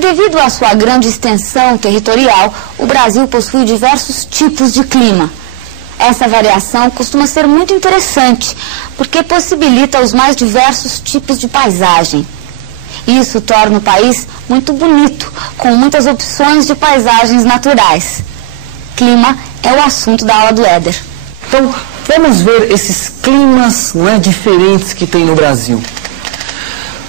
Devido à sua grande extensão territorial, o Brasil possui diversos tipos de clima. Essa variação costuma ser muito interessante, porque possibilita os mais diversos tipos de paisagem. Isso torna o país muito bonito, com muitas opções de paisagens naturais. Clima é o assunto da aula do Éder. Então, vamos ver esses climas, não é, diferentes que tem no Brasil.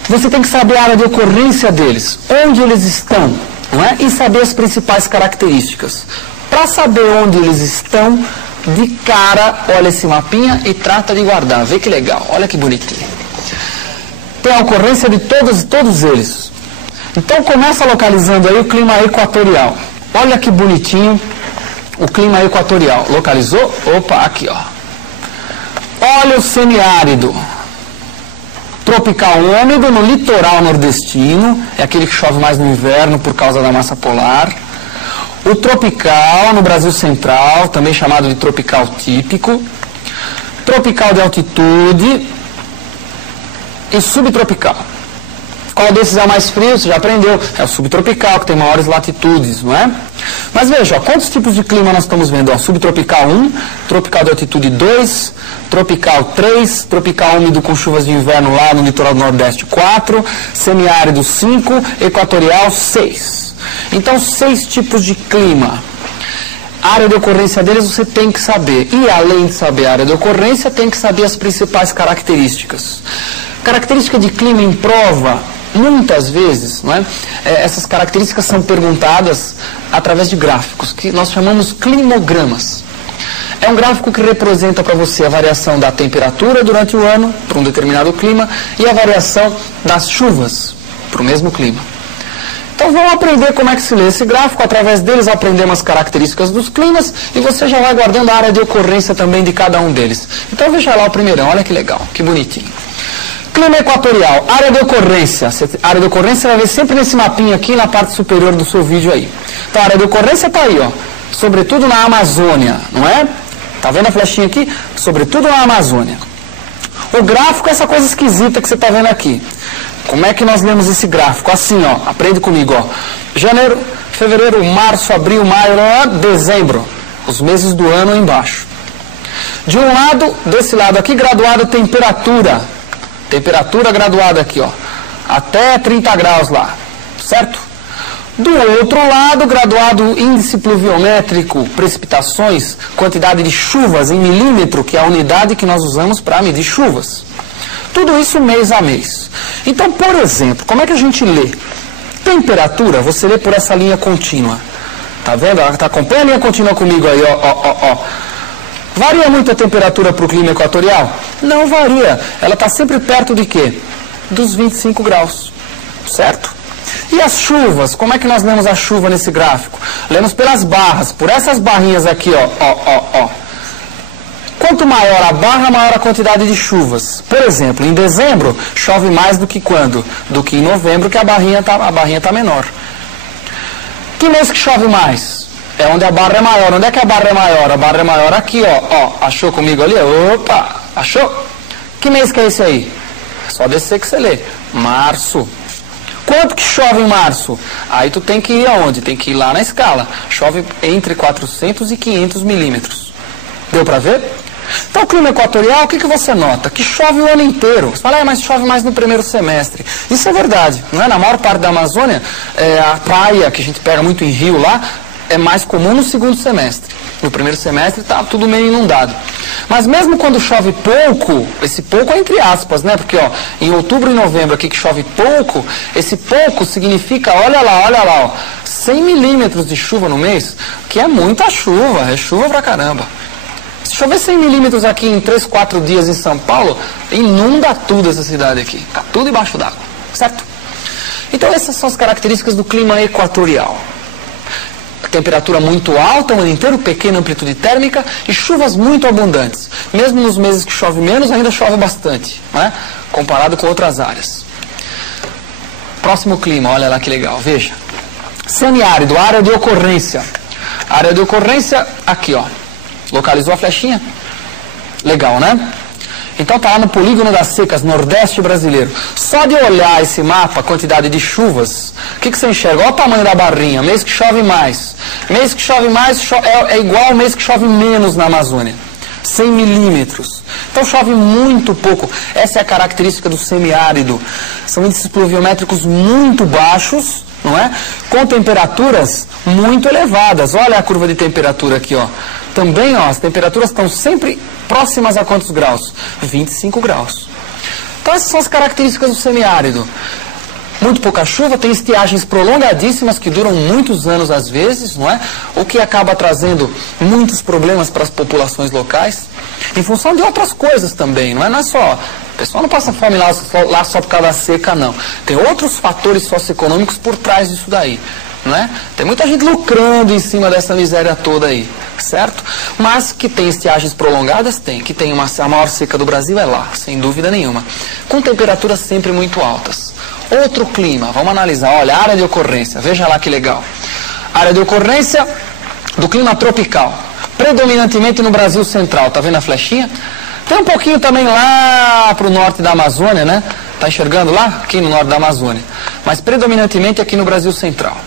Você tem que saber a área de ocorrência deles, onde eles estão, não é? E saber as principais características. Para saber onde eles estão, de cara, olha esse mapinha e trata de guardar. Vê que legal, olha que bonitinho. Tem a ocorrência de todos eles. Então começa localizando aí o clima equatorial. Olha que bonitinho o clima equatorial. Localizou? Opa, aqui ó. Olha o semiárido. Tropical úmido no litoral nordestino, é aquele que chove mais no inverno por causa da massa polar. O tropical no Brasil central, também chamado de tropical típico. Tropical de altitude e subtropical. Qual desses é o mais frio? Você já aprendeu. É o subtropical, que tem maiores latitudes, não é? Mas veja, ó, quantos tipos de clima nós estamos vendo? Ó, subtropical 1, tropical de altitude 2, tropical 3, tropical úmido com chuvas de inverno lá no litoral do Nordeste 4, semiárido 5, equatorial 6. Então, 6 tipos de clima. A área de ocorrência deles você tem que saber. E além de saber a área de ocorrência, tem que saber as principais características. Característica de clima em prova, muitas vezes, não é? Essas características são perguntadas através de gráficos, que nós chamamos climogramas. É um gráfico que representa para você a variação da temperatura durante o ano, para um determinado clima, e a variação das chuvas, para o mesmo clima. Então vamos aprender como é que se lê esse gráfico, através deles aprendemos as características dos climas, e você já vai guardando a área de ocorrência também de cada um deles. Então veja lá o primeirão, olha que legal, que bonitinho. Clima equatorial, área de ocorrência. A área de ocorrência você vai ver sempre nesse mapinha aqui na parte superior do seu vídeo aí. Então a área de ocorrência está aí, ó. Sobretudo na Amazônia, não é? Tá vendo a flechinha aqui? Sobretudo na Amazônia. O gráfico é essa coisa esquisita que você está vendo aqui. Como é que nós lemos esse gráfico? Assim, ó. Aprende comigo, ó. Janeiro, fevereiro, março, abril, maio, dezembro. Os meses do ano embaixo. De um lado, desse lado aqui, graduado temperatura. Temperatura graduada aqui, ó, até 30 graus lá, certo? Do outro lado, graduado índice pluviométrico, precipitações, quantidade de chuvas em milímetro, que é a unidade que nós usamos para medir chuvas. Tudo isso mês a mês. Então, por exemplo, como é que a gente lê? Temperatura, você lê por essa linha contínua. Tá vendo? Ela tá acompanhando a linha contínua comigo aí, ó. Varia muito a temperatura para o clima equatorial? Não varia. Ela está sempre perto de quê? Dos 25 graus. Certo? E as chuvas? Como é que nós lemos a chuva nesse gráfico? Lemos pelas barras. Por essas barrinhas aqui, ó. Quanto maior a barra, maior a quantidade de chuvas. Por exemplo, em dezembro, chove mais do que quando? Do que em novembro, que a barrinha tá menor. Que mês que chove mais? É onde a barra é maior. Onde é que a barra é maior? A barra é maior aqui, ó. Achou comigo ali? Opa! Achou? Que mês que é esse aí? É só descer que você lê. Março. Quanto que chove em março? Aí tu tem que ir aonde? Tem que ir lá na escala. Chove entre 400 e 500 milímetros. Deu pra ver? Então, o clima equatorial, o que você nota? Que chove o ano inteiro. Você fala, mas chove mais no primeiro semestre. Isso é verdade. Não é? Na maior parte da Amazônia, a praia, que a gente pega muito em rio lá, é mais comum no segundo semestre. No primeiro semestre está tudo meio inundado. Mas mesmo quando chove pouco, esse pouco é entre aspas, né? Porque ó, em outubro e novembro aqui que chove pouco, esse pouco significa, olha lá, ó, 100 milímetros de chuva no mês, que é muita chuva, é chuva pra caramba. Se chover 100 milímetros aqui em 3, 4 dias em São Paulo, inunda tudo essa cidade aqui. Está tudo embaixo d'água, certo? Então essas são as características do clima equatorial. Temperatura muito alta o ano inteiro, pequena amplitude térmica e chuvas muito abundantes. Mesmo nos meses que chove menos, ainda chove bastante, né? Comparado com outras áreas. Próximo clima, olha lá que legal, veja. Semiárido, área de ocorrência. Área de ocorrência, aqui ó. Localizou a flechinha? Legal, né? Então está lá no polígono das secas, nordeste brasileiro. Só de olhar esse mapa, a quantidade de chuvas, o que você enxerga? Olha o tamanho da barrinha, mês que chove mais. Mês que chove mais é igual ao mês que chove menos na Amazônia. 100 milímetros. Então chove muito pouco. Essa é a característica do semiárido. São índices pluviométricos muito baixos, não é? Com temperaturas muito elevadas. Olha a curva de temperatura aqui, ó. Também, ó, as temperaturas estão sempre próximas a quantos graus? 25 graus. Então essas são as características do semiárido. Muito pouca chuva, tem estiagens prolongadíssimas que duram muitos anos às vezes, não é? O que acaba trazendo muitos problemas para as populações locais, em função de outras coisas também, não é só... O pessoal não passa fome lá só por causa da seca, não. Tem outros fatores socioeconômicos por trás disso daí, não é? Tem muita gente lucrando em cima dessa miséria toda aí, certo? Mas que tem estiagens prolongadas, tem. Que tem a maior seca do Brasil é lá, sem dúvida nenhuma. Com temperaturas sempre muito altas. Outro clima, vamos analisar, olha, área de ocorrência, veja lá que legal. Área de ocorrência do clima tropical, predominantemente no Brasil central, tá vendo a flechinha? Tem um pouquinho também lá para o norte da Amazônia, né? Tá enxergando lá? Aqui no norte da Amazônia. Mas predominantemente aqui no Brasil central.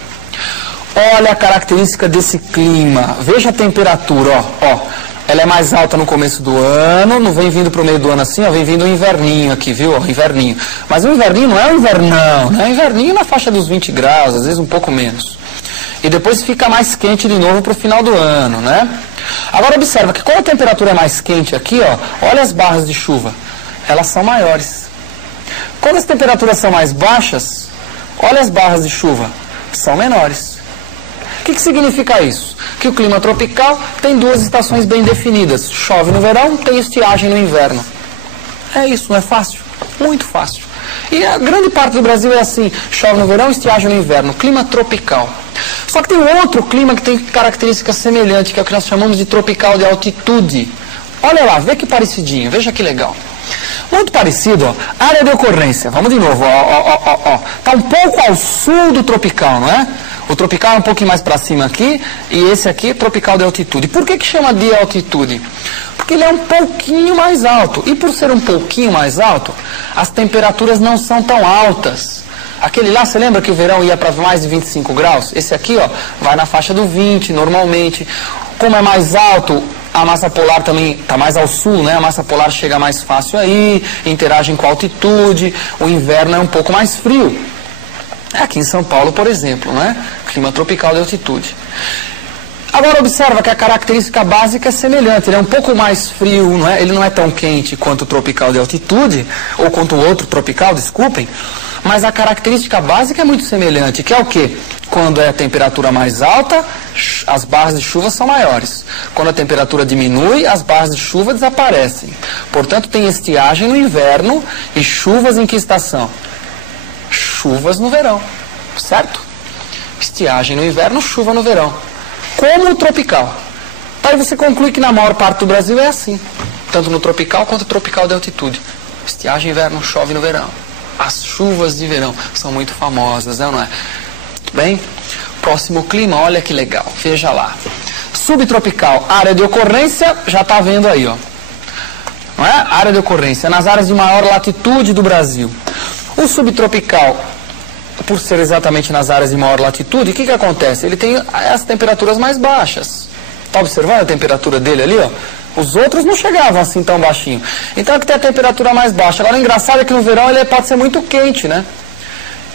Olha a característica desse clima, veja a temperatura, ó. Ela é mais alta no começo do ano, não vem vindo para o meio do ano assim, ó, vem vindo o inverninho aqui, viu? Ó, inverninho. Mas o inverninho não é um invernão, né? Inverninho na faixa dos 20 graus, às vezes um pouco menos. E depois fica mais quente de novo para o final do ano, né? Agora observa que quando a temperatura é mais quente aqui, ó, olha as barras de chuva, elas são maiores. Quando as temperaturas são mais baixas, olha as barras de chuva, são menores. O que significa isso? Que o clima tropical tem duas estações bem definidas. Chove no verão, tem estiagem no inverno. É isso, não é fácil? Muito fácil. E a grande parte do Brasil é assim, chove no verão, estiagem no inverno. Clima tropical. Só que tem outro clima que tem características semelhantes, que é o que nós chamamos de tropical de altitude. Olha lá, vê que parecidinho, veja que legal. Muito parecido, ó. Área de ocorrência, vamos de novo, ó. Está um pouco ao sul do tropical, não é? O tropical é um pouquinho mais para cima aqui, e esse aqui é tropical de altitude. Por que chama de altitude? Porque ele é um pouquinho mais alto. E por ser um pouquinho mais alto, as temperaturas não são tão altas. Aquele lá, você lembra que o verão ia para mais de 25 graus? Esse aqui, ó, vai na faixa do 20, normalmente. Como é mais alto, a massa polar também está mais ao sul, né? A massa polar chega mais fácil aí, interagem com a altitude, o inverno é um pouco mais frio. Aqui em São Paulo, por exemplo, né? Clima tropical de altitude. Agora observa que a característica básica é semelhante, ele é um pouco mais frio, não é? Ele não é tão quente quanto o tropical de altitude, ou quanto o outro tropical, desculpem, mas a característica básica é muito semelhante, que é o quê? Quando é a temperatura mais alta, as barras de chuva são maiores. Quando a temperatura diminui, as barras de chuva desaparecem. Portanto, tem estiagem no inverno e chuvas em que estação? Chuvas no verão, certo? Estiagem no inverno, chuva no verão. Como o tropical. Aí você conclui que na maior parte do Brasil é assim. Tanto no tropical quanto no tropical de altitude. Estiagem inverno, chove no verão. As chuvas de verão são muito famosas, não é? Bem, próximo clima, olha que legal. Veja lá. Subtropical, área de ocorrência, já está vendo aí, ó. Não é? Área de ocorrência, nas áreas de maior latitude do Brasil. O subtropical, por ser exatamente nas áreas de maior latitude, o que acontece? Ele tem as temperaturas mais baixas. Está observando a temperatura dele ali, ó? Os outros não chegavam assim tão baixinho. Então aqui tem a temperatura mais baixa. Agora o engraçado é que no verão ele pode ser muito quente, né?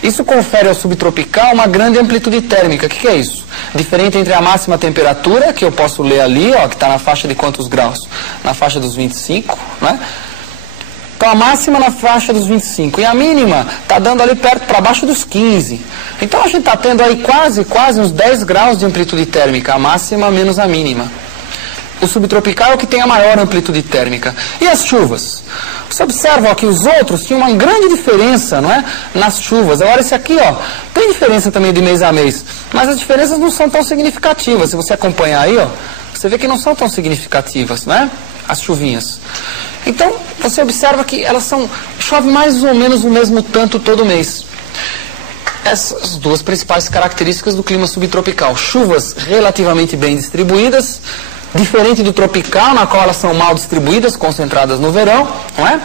Isso confere ao subtropical uma grande amplitude térmica. O que é isso? Diferente entre a máxima temperatura, que eu posso ler ali, ó, que está na faixa de quantos graus? Na faixa dos 25, né? Então a máxima na faixa dos 25 e a mínima está dando ali perto, para baixo dos 15. Então a gente está tendo aí quase uns 10 graus de amplitude térmica, a máxima menos a mínima. O subtropical é o que tem a maior amplitude térmica. E as chuvas? Você observa ó, que os outros tinham uma grande diferença, não é? Nas chuvas. Agora esse aqui, ó, tem diferença também de mês a mês, mas as diferenças não são tão significativas. Se você acompanhar aí, ó, você vê que não são tão significativas, não é? As chuvinhas. Então, você observa que elas chove mais ou menos o mesmo tanto todo mês. Essas duas principais características do clima subtropical. Chuvas relativamente bem distribuídas, Diferente do tropical, na qual elas são mal distribuídas, concentradas no verão, não é?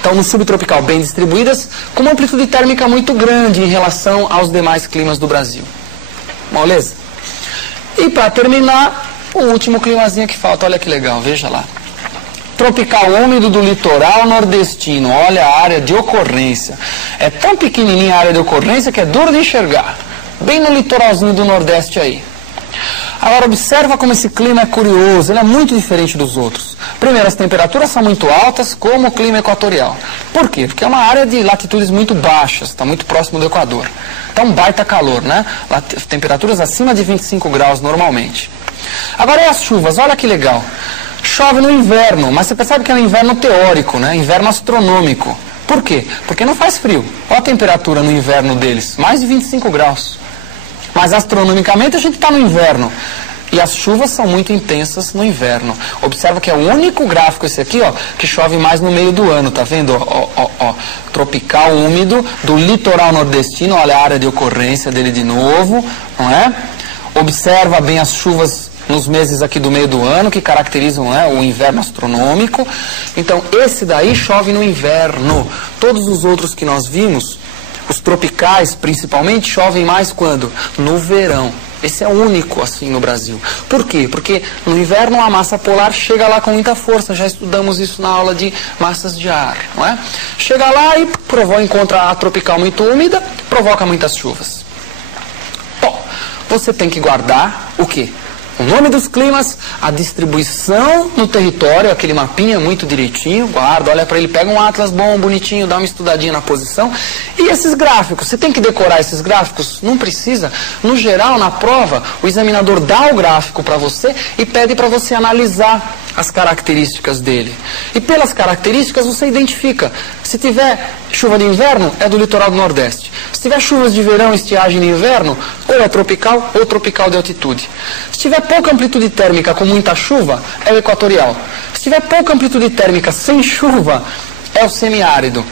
Então, no subtropical, bem distribuídas, com uma amplitude térmica muito grande em relação aos demais climas do Brasil. Beleza? E para terminar, o último climazinho que falta, olha que legal, veja lá. Tropical úmido do litoral nordestino, olha a área de ocorrência. É tão pequenininha a área de ocorrência que é duro de enxergar. Bem no litoralzinho do Nordeste aí. Agora observa como esse clima é curioso, ele é muito diferente dos outros. Primeiro, as temperaturas são muito altas, como o clima equatorial. Por quê? Porque é uma área de latitudes muito baixas, está muito próximo do Equador. Então, baita calor, né? Temperaturas acima de 25 graus normalmente. Agora, e as chuvas? Olha que legal. Chove no inverno, mas você percebe que é um inverno teórico, né? Inverno astronômico. Por quê? Porque não faz frio. Olha a temperatura no inverno deles, mais de 25 graus. Mas astronomicamente a gente está no inverno. E as chuvas são muito intensas no inverno. Observa que é o único gráfico esse aqui, ó, que chove mais no meio do ano, tá vendo? Ó, tropical úmido do litoral nordestino, olha a área de ocorrência dele de novo, não é? Observa bem as chuvas nos meses aqui do meio do ano, que caracterizam, né, o inverno astronômico. Então, esse daí chove no inverno. Todos os outros que nós vimos, os tropicais principalmente, chovem mais quando? No verão. Esse é o único assim no Brasil. Por quê? Porque no inverno a massa polar chega lá com muita força. Já estudamos isso na aula de massas de ar, não é? Chega lá e encontra a tropical muito úmida, provoca muitas chuvas. Bom, você tem que guardar o quê? O nome dos climas, a distribuição no território, aquele mapinha muito direitinho, guarda, olha para ele, pega um atlas bom, bonitinho, dá uma estudadinha na posição. E esses gráficos, você tem que decorar esses gráficos? Não precisa. No geral, na prova, o examinador dá o gráfico para você e pede para você analisar as características dele. E pelas características você identifica. Se tiver chuva de inverno, é do litoral do Nordeste. Se tiver chuvas de verão e estiagem de inverno, ou é tropical ou tropical de altitude. Se tiver pouca amplitude térmica com muita chuva, é o equatorial. Se tiver pouca amplitude térmica sem chuva, é o semiárido.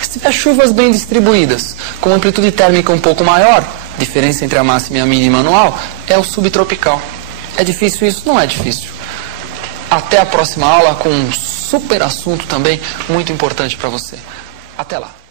Se tiver chuvas bem distribuídas, com amplitude térmica um pouco maior, diferença entre a máxima e a mínima anual, é o subtropical. É difícil isso? Não é difícil. Até a próxima aula com um super assunto também muito importante para você. Até lá.